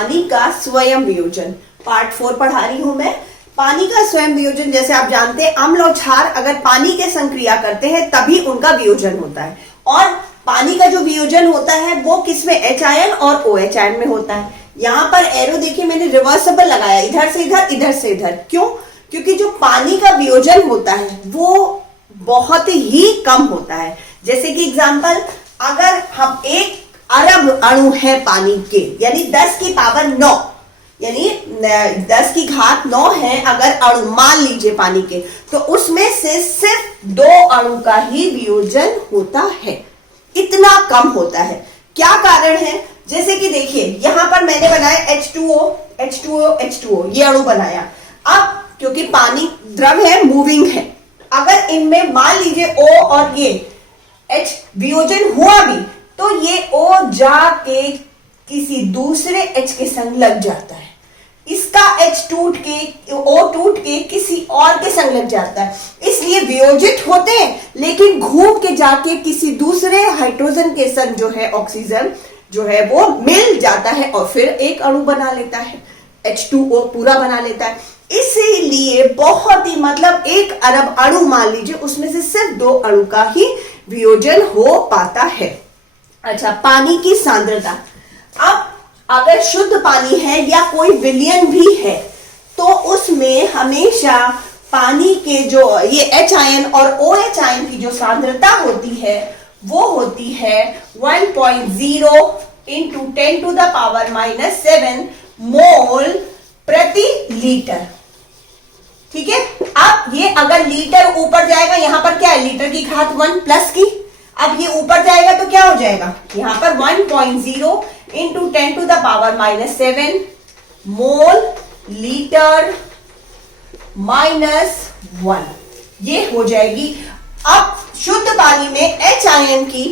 पानी का स्वयं वियोजन। पार्ट 4 पढ़ा रही हूं मैं। पानी का स्वयं वियोजन, जैसे आप जानते हैं अम्ल और क्षार अगर पानी के संग क्रिया करते हैं तभी उनका वियोजन होता है। और पानी का जो वियोजन होता है वो किसमें, H आयन और OH आयन में होता है। यहाँ पर एरो देखिए मैंने रिवर्सिबल लगाया, इधर से इधर, इधर से इधर। क्यों? क्योंकि जो पानी का वियोजन होता है वो बहुत ही कम होता है। जैसे कि एग्जांपल, अगर हम 1 अरब अणु है पानी के, यानी 10 की पावर 9, यानी 10 की घात 9 है अगर अणु मान लीजिए पानी के, तो उसमें से सिर्फ 2 अणु का ही वियोजन होता है। इतना कम होता है। क्या कारण है? जैसे कि देखिए यहां पर मैंने बनाया H2O, H2O, H2O, ये अणु बनाया। अब क्योंकि पानी द्रव है, मूविंग है, अगर इनमें मान लीजिए O और ये H वियोजन हुआ भी, तो ये O जाके किसी दूसरे H के संग लग जाता है। इसका H टूट के, O टूट के किसी और के संग लग जाता है। इसलिए वियोजित होते हैं लेकिन घूम के जाके किसी दूसरे हाइड्रोजन के संग जो है ऑक्सीजन जो है वो मिल जाता है और फिर एक अणु बना लेता है, H2O पूरा बना लेता है। इसीलिए बहुत ही, मतलब 1 अरब अणु मान लीजिए, उसमें से सिर्फ 2 अणु का ही वियोजन हो पाता है। अच्छा, पानी की सांद्रता। अब अगर शुद्ध पानी है या कोई विलयन भी है तो उसमें हमेशा पानी के जो ये H आयन और OH आयन की जो सांद्रता होती है वो होती है 1.0 इंटू 10 टू द पावर -7 मोल प्रति लीटर। ठीक है। अब ये अगर लीटर ऊपर जाएगा, यहां पर क्या है, लीटर की घात 1 प्लस की, अब ये ऊपर जाएगा तो क्या हो जाएगा, यहां पर 1.0 into 10 to the power -7 mole litre -1, ये हो जाएगी। अब शुद्ध पानी में H आयन की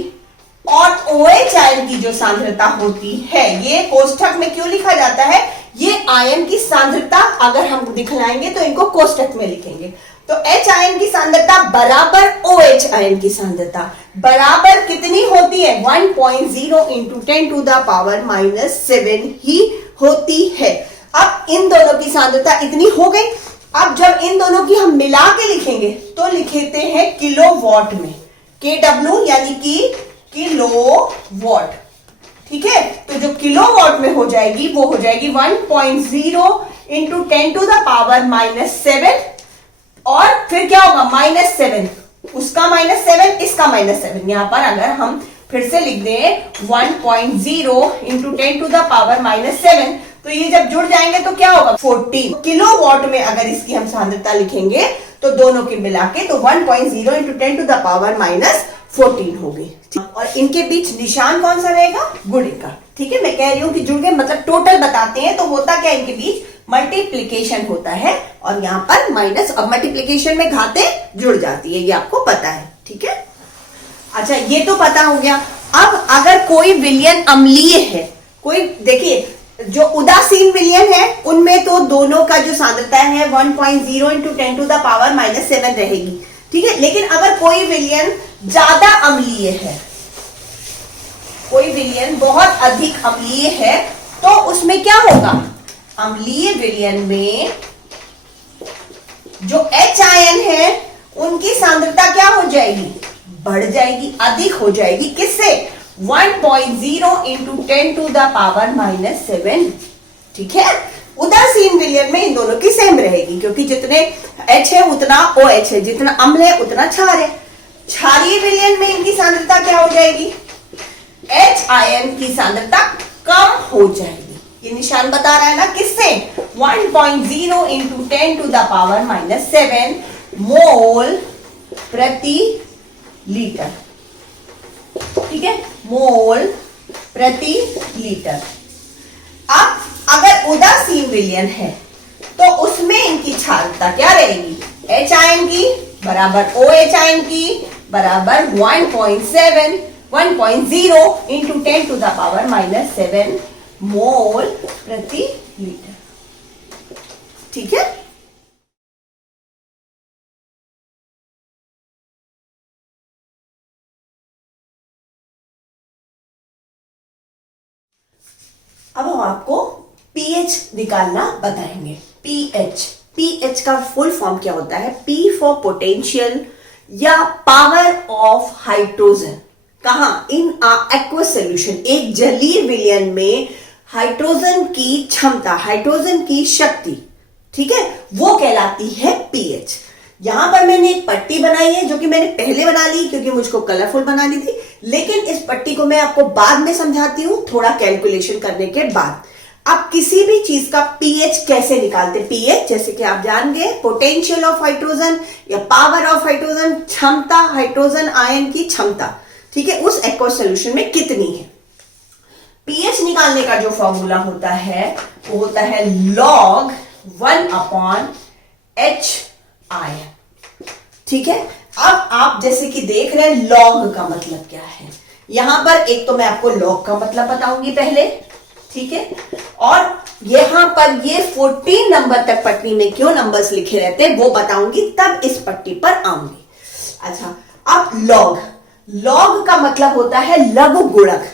और OH आयन की जो सांद्रता होती है, ये कोष्ठक में क्यों लिखा जाता है, ये आयन की सांद्रता अगर हम दिखलाएंगे तो इनको कोष्ठक में लिखेंगे। तो H आयन की सांद्रता बराबर OH आयन की सांद्रता बराबर कितनी होती है, 1.0 इंटू 10 टू द पावर -7 ही होती है। अब इन दोनों की सांद्रता इतनी हो गई। अब जब इन दोनों की हम मिला के लिखेंगे तो लिखते हैं किलोवाट में, KW यानी कि किलोवाट। ठीक है, तो जो किलोवाट में हो जाएगी वो हो जाएगी 1.0 इंटू 10 टू द पावर -7 और फिर क्या होगा -7, उसका -7, इसका -7। यहां पर अगर हम फिर से लिख दें 1.0 इंटू 10 टू द पावर -7, तो ये जब जुड़ जाएंगे तो क्या होगा, 14 किलोवाट में। अगर इसकी हम सांद्रता लिखेंगे तो दोनों के मिला के तो 1.0 इंटू 10 टू द पावर -14 होगी। और इनके बीच निशान कौन सा रहेगा, गुणे का। ठीक है, मैं कह रही हूं कि जुड़ गए, मतलब टोटल बताते हैं तो होता क्या, इनके बीच मल्टीप्लीकेशन होता है और यहाँ पर माइनस। अब मल्टीप्लीकेशन में घातें जुड़ जाती है, ये आपको पता है। ठीक है, अच्छा ये तो पता हो गया। अब अगर कोई विलयन अम्लीय है, कोई देखिए जो उदासीन विलयन है उनमें तो दोनों का जो सांद्रता है 1.0 इंटू 10 टू द पावर -7 रहेगी। ठीक है, लेकिन अगर कोई विलयन ज्यादा अम्लीय है, कोई विलयन बहुत अधिक अम्लीय है, तो उसमें क्या होगा, अम्लीय विलयन में जो H आयन है उनकी सांद्रता क्या हो जाएगी, बढ़ जाएगी, अधिक हो जाएगी। किससे, 1.0 इंटू 10 टू द पावर -7। ठीक है, उदासीन विलयन में इन दोनों की सेम रहेगी क्योंकि जितने H है उतना OH है, जितना अम्ल है उतना क्षार है। क्षारीय विलयन में इनकी सांद्रता क्या हो जाएगी, H आयन की सांद्रता कम हो जाएगी। ये निशान बता रहा है ना, किससे, 1.0 इंटू 10 टू द पावर -7 मोल प्रति लीटर। ठीक है, मोल प्रति लीटर। अब अगर उदासीन विलयन है तो उसमें इनकी क्षारता क्या रहेगी, H आयन की बराबर OH आयन की बराबर 1.0 इंटू 10 टू द पावर -7 मोल प्रति लीटर। ठीक है, अब हम आपको पीएच निकालना बताएंगे। पीएच का फुल फॉर्म क्या होता है? पी फॉर पोटेंशियल या पावर ऑफ हाइड्रोजन। कहा? इन एक्वस सॉल्यूशन, एक जलीय विलयन में हाइड्रोजन की क्षमता, हाइड्रोजन की शक्ति, ठीक है, वो कहलाती है पीएच। यहां पर मैंने एक पट्टी बनाई है जो कि मैंने पहले बना ली क्योंकि मुझको कलरफुल बनानी थी, लेकिन इस पट्टी को मैं आपको बाद में समझाती हूं, थोड़ा कैलकुलेशन करने के बाद। अब किसी भी चीज का पीएच कैसे निकालते? पीएच जैसे कि आप जान गए, पोटेंशियल ऑफ हाइड्रोजन या पावर ऑफ हाइड्रोजन, क्षमता, हाइड्रोजन आयन की क्षमता, ठीक है, उस एक्वस सॉल्यूशन में कितनी है। पीएच निकालने का जो फॉर्मूला होता है वो होता है log 1/H आयन, ठीक है। अब आप जैसे कि देख रहे हैं log का मतलब क्या है। यहां पर एक तो मैं आपको log का मतलब बताऊंगी पहले, ठीक है, और यहां पर ये 14 नंबर तक पट्टी में क्यों नंबर्स लिखे रहते हैं वो बताऊंगी, तब इस पट्टी पर आऊंगी। अच्छा, अब log का मतलब होता है लघु गुणक।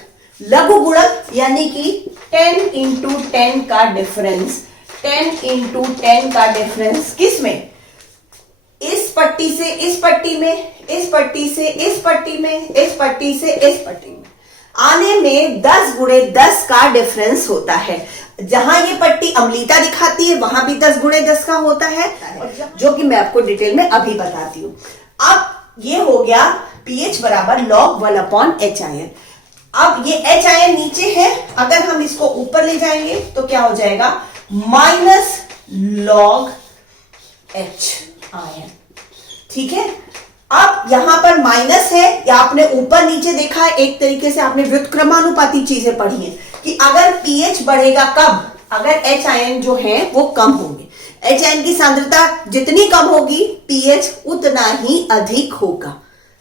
लघु गुणक यानी कि 10 इंटू 10 का डिफरेंस, 10 इंटू 10 का डिफरेंस किस में? इस पट्टी से इस पट्टी में, इस पट्टी से इस पट्टी में, इस पट्टी से इस पट्टी में आने में 10 गुणे 10 का डिफरेंस होता है। जहां ये पट्टी अम्लीता दिखाती है वहां भी 10 गुणे 10 का होता है, जो कि मैं आपको डिटेल में अभी बताती हूं। अब ये हो गया पीएच बराबर log 1/H आयन। अब ये H आयन नीचे है, अगर हम इसको ऊपर ले जाएंगे तो क्या हो जाएगा? माइनस log H आयन, ठीक है। अब यहां पर माइनस है, या आपने ऊपर नीचे देखा है, एक तरीके से आपने व्युत्क्रमानुपाती चीजें पढ़ी है कि अगर पीएच बढ़ेगा कब? अगर H आयन जो है वो कम होंगे। H आयन की सांद्रता जितनी कम होगी पीएच उतना ही अधिक होगा,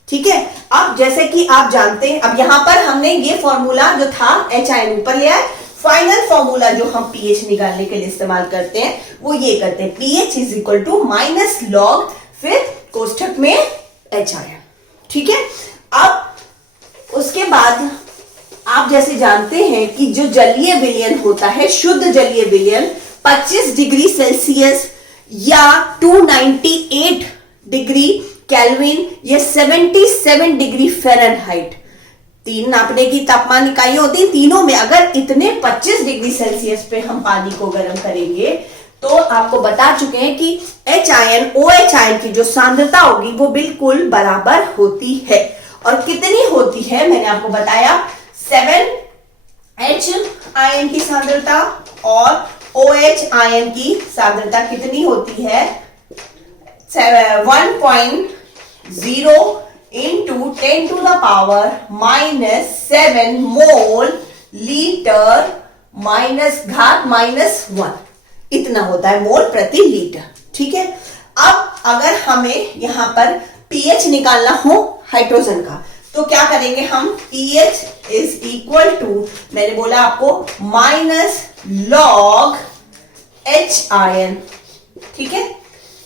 ठीक है। अब जैसे कि आप जानते हैं, अब यहां पर हमने ये फॉर्मूला जो था H आयन ऊपर लिया है, फाइनल फॉर्मूला जो हम पीएच निकालने के लिए इस्तेमाल करते हैं वो ये करते हैं, pH is equal to minus log, फिर कोष्ठक में H आयन, ठीक है। अब उसके बाद आप जैसे जानते हैं कि जो जलीय विलयन होता है, शुद्ध जलीय विलयन 25 डिग्री सेल्सियस या 298 डिग्री केल्विन या 77 डिग्री फ़ारेनहाइट, 3 नापने की तापमान इकाई होती है, तीनों में अगर इतने 25 डिग्री सेल्सियस पे हम पानी को गर्म करेंगे तो आपको बता चुके हैं कि H आयन OH आयन की जो सांद्रता होगी वो बिल्कुल बराबर होती है। और कितनी होती है मैंने आपको बताया, 7H आयन की सांद्रता और OH आयन की सांद्रता कितनी होती है? 1.0 into 10 to the power -7 mole litre -1, इतना होता है मोल प्रति लीटर, ठीक है। अब अगर हमें यहां पर पीएच निकालना हो हाइड्रोजन का तो क्या करेंगे हम? पीएच इज इक्वल टू, मैंने बोला आपको, माइनस लॉग H आयन, ठीक है।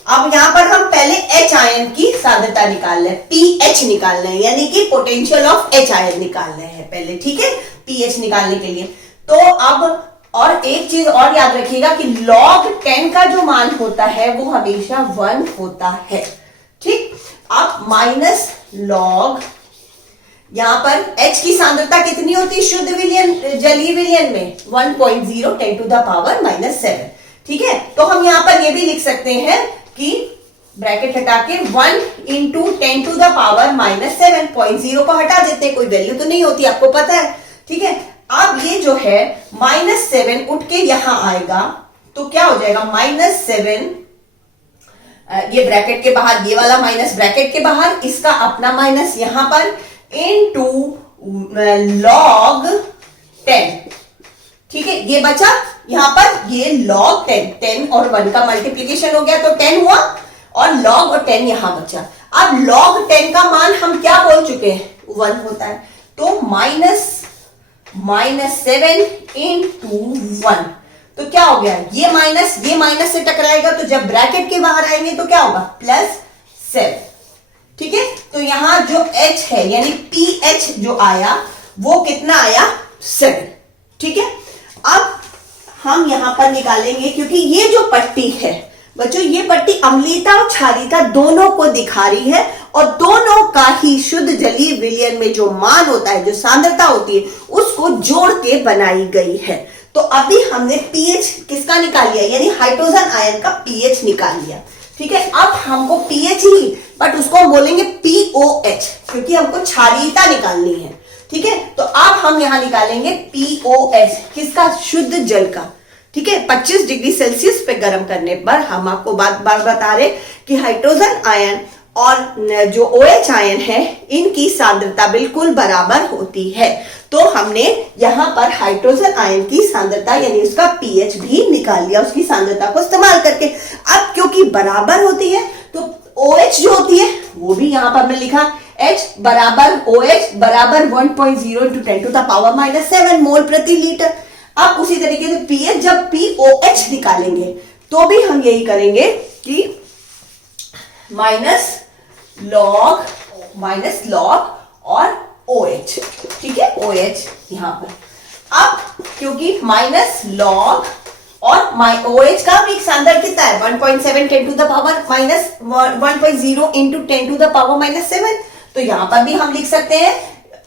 अब यहां पर हम पहले H आयन की सांद्रता निकाल रहे हैं, पीएच निकाल रहे हैं, यानी कि पोटेंशियल ऑफ H आयन निकाल रहे हैं पहले, ठीक है, पीएच निकालने के लिए। तो अब और एक चीज और याद रखिएगा कि log 10 का जो मान होता है वो हमेशा 1 होता है, ठीक। अब माइनस लॉग, यहां पर H की सांद्रता कितनी होती है शुद्ध विलयन, जलीय विलयन में? 1.0 10 टू द पावर -7, ठीक है। तो हम यहां पर ये भी लिख सकते हैं कि ब्रैकेट हटा के 1 इंटू 10 टू द पावर -7, 0.0 को हटा देते, कोई वैल्यू तो नहीं होती, आपको पता है, ठीक है। अब ये जो है -7 उठ के यहां आएगा तो क्या हो जाएगा? -7, ये ब्रैकेट के बाहर, ये वाला माइनस ब्रैकेट के बाहर, इसका अपना माइनस यहां पर, इनटू log 10, ठीक है। ये बचा यहां पर, ये log 10 और 1 का मल्टीप्लीकेशन हो गया तो 10 हुआ, और log और 10 यहां बचा। अब log 10 का मान हम क्या बोल चुके हैं? 1 होता है, तो -7 इंटू 1, तो क्या हो गया? ये माइनस से टकराएगा, तो जब ब्रैकेट के बाहर आएंगे तो क्या होगा? +7, ठीक है। तो यहां जो H है यानी पीएच जो आया वो कितना आया? 7, ठीक है। अब हम यहां पर निकालेंगे, क्योंकि ये जो पट्टी है बच्चों, ये पट्टी अम्लीयता और क्षारीयता दोनों को दिखा रही है, और दोनों का ही शुद्ध जलीय विलयन में जो मान होता है, जो सांद्रता होती है, उसको जोड़ के बनाई गई है। तो अभी हमने पीएच किसका निकाल लिया, यानी हाइड्रोजन आयन का पीएच निकाल लिया। ठीक है, अब हमको पीएच ही, बट उसको हम बोलेंगे पीओएच, क्योंकि हमको क्षारीयता निकालनी है। ठीक है, तो अब हम यहां निकालेंगे पीओएच, किसका, शुद्ध जल का। ठीक है, 25 डिग्री सेल्सियस पे गर्म करने पर हम आपको बार बता रहे कि हाइड्रोजन आयन और जो OH आयन है, इनकी सांद्रता बिल्कुल बराबर होती है। तो हमने यहां पर हाइड्रोजन आयन की सांद्रता यानी उसका पीएच भी निकाल लिया, उसकी सांद्रता को इस्तेमाल करके। अब क्योंकि बराबर होती है, तो OH जो होती है वो भी यहां पर मैं लिखा, H बराबर OH बराबर 1.0 × 10⁻⁻7 मोल प्रति लीटर। अब उसी तरीके से पीएच, जब POH निकालेंगे तो भी हम यही करेंगे कि माइनस लॉग और OH। ठीक है, OH यहां पर। अब क्योंकि माइनस लॉग और OH का भी सांद्रता कितना है, 1.7 × 10⁻⁻7, तो यहां पर भी हम लिख सकते हैं,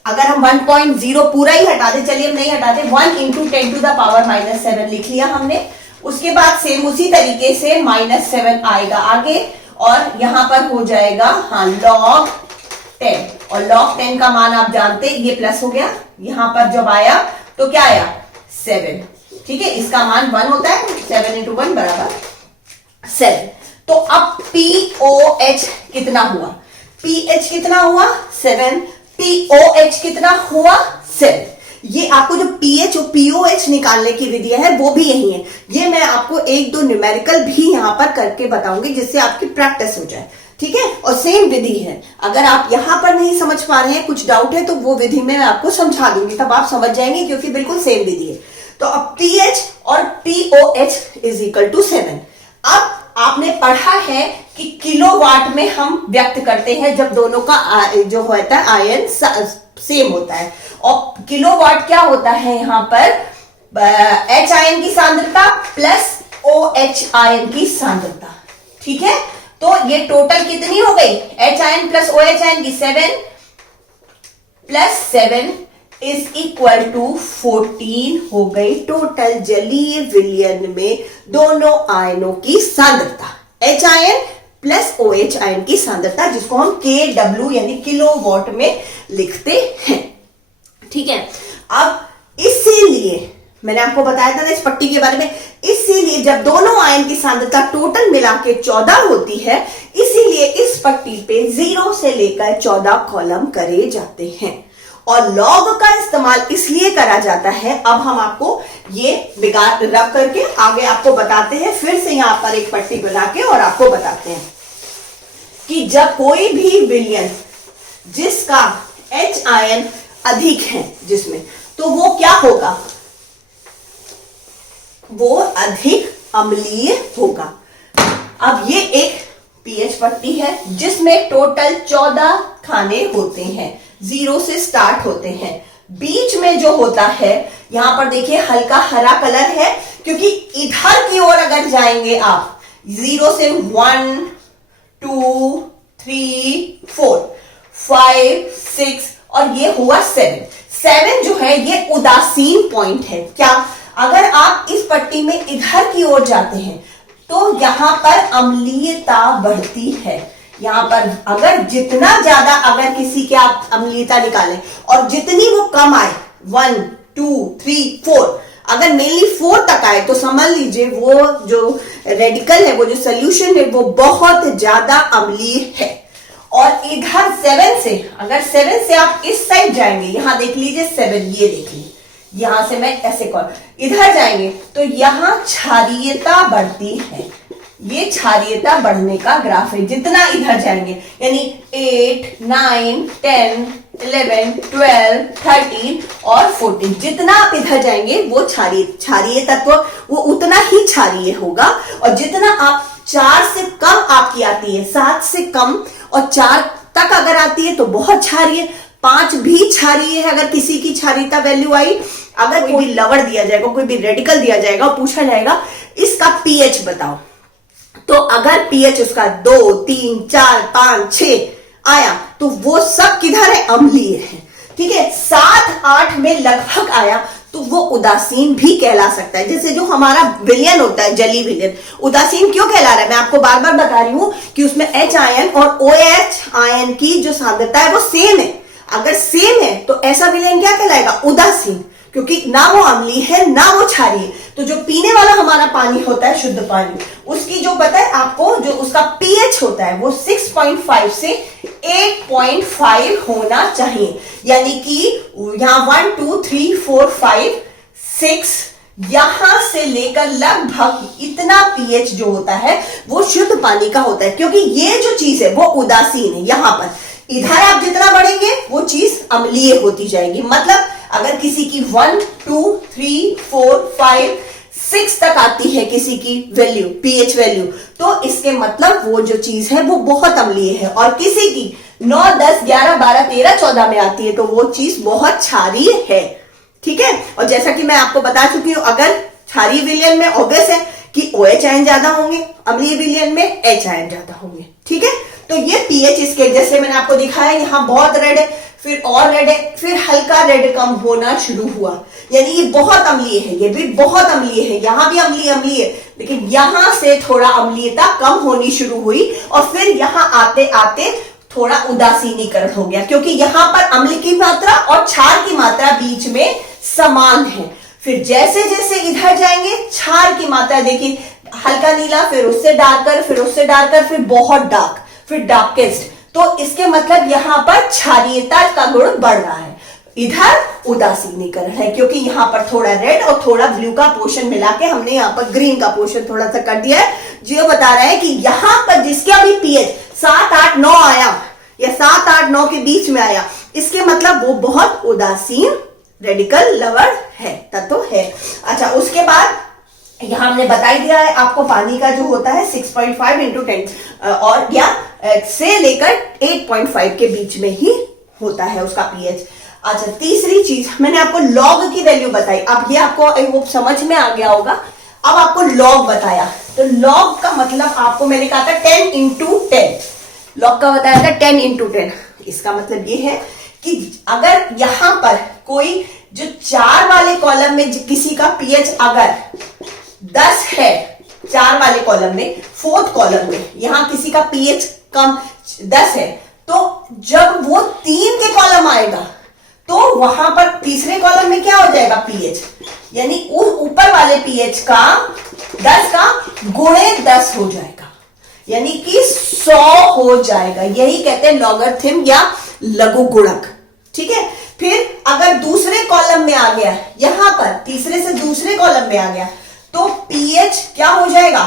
अगर हम 1.0 पूरा ही हटा दे, चलिए हम नहीं हटाते, 1 × 10⁻⁻7 लिख लिया हमने। उसके बाद सेम उसी तरीके से -7 आएगा आगे, और यहां पर हो जाएगा log 10, और log 10 का मान आप जानते हैं, ये प्लस हो गया, यहां पर जब आया तो क्या आया, 7। ठीक है, इसका मान 1 होता है, 7 × 1 बराबर 7। तो अब POH कितना हुआ, pH कितना हुआ 7, POH कितना हुआ 7। ये आपको जो pH और POH निकालने की विधियां है वो भी यही है। ये मैं आपको 1-2 न्यूमेरिकल भी यहां पर करके बताऊंगी, जिससे आपकी प्रैक्टिस हो जाए। ठीक है, और सेम विधि है। अगर आप यहां पर नहीं समझ पा रहे हैं, कुछ डाउट है, तो वो विधि मैं आपको समझा दूंगी, तब आप समझ जाएंगे, क्योंकि बिल्कुल सेम विधि है। तो अब pH और POH = 7। अब आपने पढ़ा है कि किलोवाट में हम व्यक्त करते हैं जब दोनों का जो होता है आयन सेम होता है, और किलोवाट क्या होता है, यहां पर H आयन की सांद्रता प्लस OH आयन की सांद्रता। ठीक है, तो ये टोटल कितनी हो गई, H ion plus OH ion की 7 + 7 = 14 हो गई टोटल जलीय विलयन में दोनों आयनों की सांद्रता, H ion plus OH ion की सांद्रता, जिसको हम KW यानी किलोवाट में लिखते हैं। ठीक है, अब इसीलिए मैंने आपको बताया था ना इस पट्टी के बारे में, इसीलिए जब दोनों आयन की सांद्रता टोटल मिला के 14 होती है, इसीलिए इस पट्टी पे 0 से लेकर 14 कॉलम करे जाते हैं। और लॉग का इस्तेमाल इसलिए करा जाता है, अब हम आपको ये बिगाड़ रख करके आगे आपको बताते हैं, फिर से यहां पर एक पट्टी बना के और आपको बताते हैं कि जब कोई भी विलयन जिसका H आयन अधिक है जिसमें, तो वो क्या होगा, वो अधिक अम्लीय होगा। अब ये एक पीएच पट्टी है जिसमें टोटल 14 खाने होते हैं, 0 से स्टार्ट होते हैं। बीच में जो होता है, यहां पर देखिए हल्का हरा कलर है, क्योंकि इधर की ओर अगर जाएंगे आप 0 से 1 2 3 4 5 6 और ये हुआ 7 जो है ये उदासीन पॉइंट है। क्या, अगर आप इस पट्टी में इधर की ओर जाते हैं तो यहां पर अम्लीयता बढ़ती है। यहां पर अगर जितना ज्यादा अगर किसी के आप अम्लीयता निकालें और जितनी वो कम आए 1 2 3 4, अगर मेनली 4 तक आए तो समझ लीजिए वो जो रेडिकल है, वो जो सोल्यूशन है वो बहुत ज्यादा अम्लीय है। और इधर 7 से, अगर 7 से आप इस साइड जाएंगे, यहां देख लीजिए 7, ये देख लीजिए, यहां से मैं ऐसे कर इधर जाएंगे तो यहां क्षारीयता बढ़ती है। ये क्षारीयता बढ़ने का ग्राफ है जितना इधर जाएंगे, यानी 8 9 10 11 12 13 और 14, जितना आप इधर जाएंगे वो क्षारीय तत्व वो उतना ही क्षारीय होगा। और जितना आप 4 से कम आपकी आती है, 7 से कम और 4 तक अगर आती है तो बहुत क्षारीय, 5 भी क्षारीय है अगर किसी की क्षारीयता वैल्यू आई, अगर कोई भी लवर दिया जाएगा, कोई भी रेडिकल दिया जाएगा, पूछा जाएगा इसका पीएच बताओ, तो अगर पीएच उसका 2, 3, 4, 5, 6 आया तो वो सब किधर है, अम्लीय है। ठीक है, 7, 8 में लगभग आया तो वो उदासीन भी कहला सकता है। जैसे जो हमारा विलयन होता है, जली विलयन, उदासीन क्यों कहला रहा है, मैं आपको बार बार बता रही हूं कि उसमें H आयन और OH आयन की जो सांद्रता है वो सेम है। अगर सेम है तो ऐसा विलयन क्या कहलाएगा, उदासीन, क्योंकि ना वो अम्लीय है ना वो क्षारीय है। तो जो पीने वाला हमारा पानी होता है, शुद्ध पानी, उसकी जो पता है आपको, जो उसका पीएच होता है वो 6.5 से 8.5 होना चाहिए। यानी कि यहां 1, 2, 3, 4, 5, 6 यहां से लेकर लगभग इतना पीएच जो होता है वो शुद्ध पानी का होता है, क्योंकि ये जो चीज है वो उदासीन है। यहां पर इधर आप जितना बढ़ेंगे वो चीज अम्लीय होती जाएगी। मतलब अगर किसी की 1, 2, 3, 4, 5, 6 तक आती है किसी की वैल्यू, पीएच वैल्यू, तो इसके मतलब वो जो चीज है वो बहुत अम्लीय है। और किसी की 9, 10, 11, 12, 13, 14 में आती है तो वो चीज बहुत क्षारीय है। ठीक है, और जैसा कि मैं आपको बता चुकी हूं, अगर क्षारीय विलयन में ऑब्वियस है कि OH आयन ज्यादा होंगे, अम्लीय विलयन में H आयन ज्यादा होंगे। ठीक है, तो ये पीएच इसके, जैसे मैंने आपको दिखाया, यहां बहुत रेड है, फिर और रेड है, फिर हल्का रेड कम होना शुरू हुआ, यानी ये बहुत अम्लीय है, ये भी बहुत अम्लीय है, यहां भी अम्लीय, लेकिन यहां से थोड़ा अम्लीयता कम होनी शुरू हुई और फिर यहां आते आते थोड़ा उदासीनीकरण हो गया, क्योंकि यहां पर अम्ल की मात्रा और क्षार की मात्रा बीच में समान है। फिर जैसे जैसे इधर जाएंगे, क्षार की मात्रा देखिए, हल्का नीला, फिर उससे डार्कर, फिर उससे डार्कर, फिर बहुत डार्क, फिर डार्केस्ट, तो इसके मतलब यहां पर क्षारीयता का गुण बढ़ रहा है। इधर उदासीनीकरण है, क्योंकि यहां पर थोड़ा रेड और थोड़ा ब्लू का पोर्शन मिला के हमने यहां पर ग्रीन का पोर्शन थोड़ा सा कर दिया है, जो बता रहा है कि यहां पर जिसका भी पीएच 7, 8, 9 आया या 7, 8, 9 के बीच में आया, इसके मतलब वो बहुत उदासीन रेडिकल लवर है, तत्व है। अच्छा, उसके बाद यहां हमने बता ही दिया है आपको, पानी का जो होता है 6.5 इंटू 10 और या से लेकर 8.5 के बीच में ही होता है उसका पीएच। अच्छा, तीसरी चीज मैंने आपको लॉग की वैल्यू बताई। अब ये आपको समझ में आ गया होगा। अब आपको लॉग बताया, तो लॉग का मतलब आपको मैंने कहा था 10 इंटू 10, लॉग का बताया था 10 इंटू 10। इसका मतलब ये है कि अगर यहां पर कोई जो 4 वाले कॉलम में किसी का पीएच अगर 10 है, 4 वाले कॉलम में, 4th कॉलम में यहां किसी का पीएच कम 10 है, तो जब वो 3 के कॉलम आएगा तो वहां पर तीसरे कॉलम में क्या हो जाएगा, पीएच, यानी उस ऊपर वाले पीएच का 10 का गुणे 10 हो जाएगा, यानी कि 100 हो जाएगा। यही कहते हैं लॉगरिथम या लघु गुणक। ठीक है, फिर अगर दूसरे कॉलम में आ गया, यहां पर तीसरे से दूसरे कॉलम में आ गया, तो पीएच क्या हो जाएगा,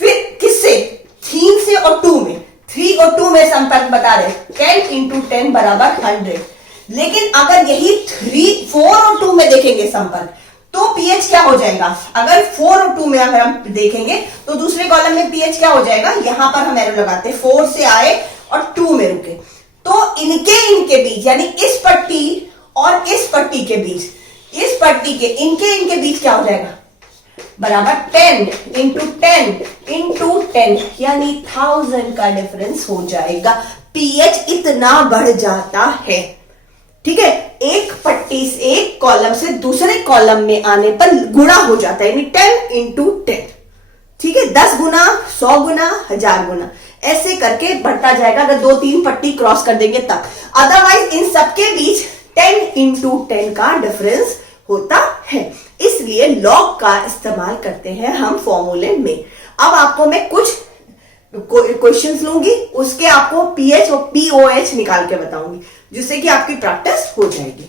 फिर किससे, 3 से और 2 में, 3 और 2 में संपर्क बता रहे, 10 इंटू 10 बराबर 100। लेकिन अगर यही 3, 4 और 2 में देखेंगे संपर्क, तो पीएच क्या हो जाएगा, अगर 4 और 2 में अगर हम देखेंगे तो दूसरे कॉलम में पीएच क्या हो जाएगा, यहां पर हम एरो लगाते, 4 से आए और 2 में रुके, तो इनके बीच, यानी इस पट्टी और इस पट्टी के बीच, इस पट्टी के इनके बीच क्या हो जाएगा, बराबर 10 इंटू 10 इंटू 10, यानी 1000 का डिफरेंस हो जाएगा। पीएच इतना बढ़ जाता है। ठीक है, एक पट्टी से, एक कॉलम से दूसरे कॉलम में आने पर गुणा हो जाता है, यानी 10 इंटू 10। ठीक है, 10 गुना, 100 गुना, 1000 गुना, ऐसे करके बढ़ता जाएगा अगर 2-3 पट्टी क्रॉस कर देंगे तब। अदरवाइज इन सबके बीच 10 इंटू 10 का डिफरेंस होता है, इसलिए लॉग का इस्तेमाल करते हैं हम फॉर्मूले में। अब आपको मैं कुछ क्वेश्चंस लूंगी, उसके आपको पीएच और पीओएच निकाल के बताऊंगी, जिससे कि आपकी प्रैक्टिस हो जाएगी।